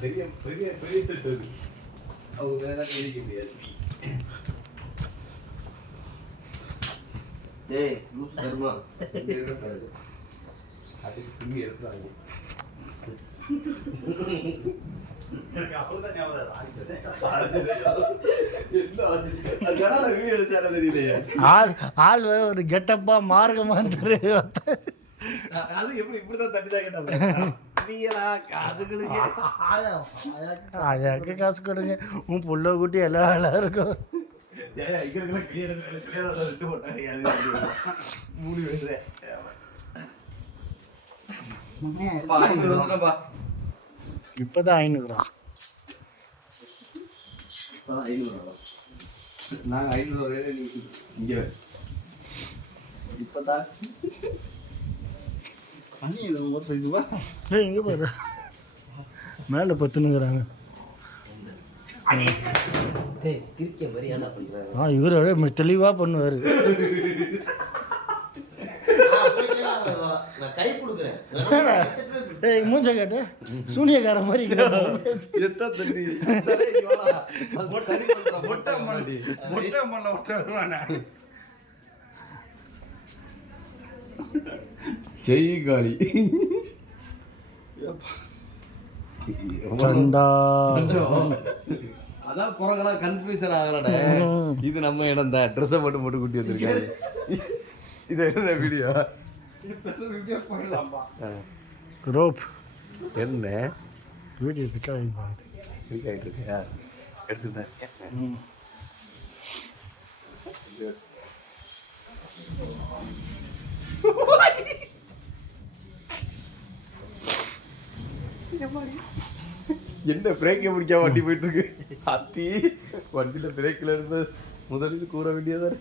பெரிய பெரிய பெரிய செட் அது. அவங்க வேற ஏறிக்க முடியாது. டேய் லூஸ் கர்மா. அது துணி எடுத்துறாங்க. எனக்கு அவ்வளவுதான் ஞாபகம் ஆள் ஒரு கெட்டப்பா மார்க்கமா அது எப்படி இப்படிதான் தட்டிதான் கேட்டாங்க. அதுக்கு காசு கொடுங்க உன் புள்ள குட்டி எல்லாம் நல்லா இருக்கும். இப்பதான் 500 ரூபா. நாங்க 500 இங்க இப்பதான் இங்க பாரு மேல பத்துனுங்கிறாங்க. இவரு தெளிவா பண்ணுவாரு. மூஞ்ச கேட்டு சூனியக்கார மாதிரி ஜெய்காளி சண்டா. அதான் குரங்கெல்லாம் கன்ஃபியூஷன் ஆகலடா. இது நம்ம இடம் தான். ட்ரெஸ்ஸை மட்டும் போட்டு கூட்டி வந்திருக்காரு. இது என்ன வீடியோ? ரோப் என்ன வீடியோ பிக் ஆகிட்டு இருக்கியா? எடுத்துருந்தேன். என்ன பிரேக்கை பிடிக்காம வண்டி போயிட்டு இருக்கு. அத்தி வண்டியில பிரேக்ல இருந்து முதலில் கூற வேண்டியதாரு.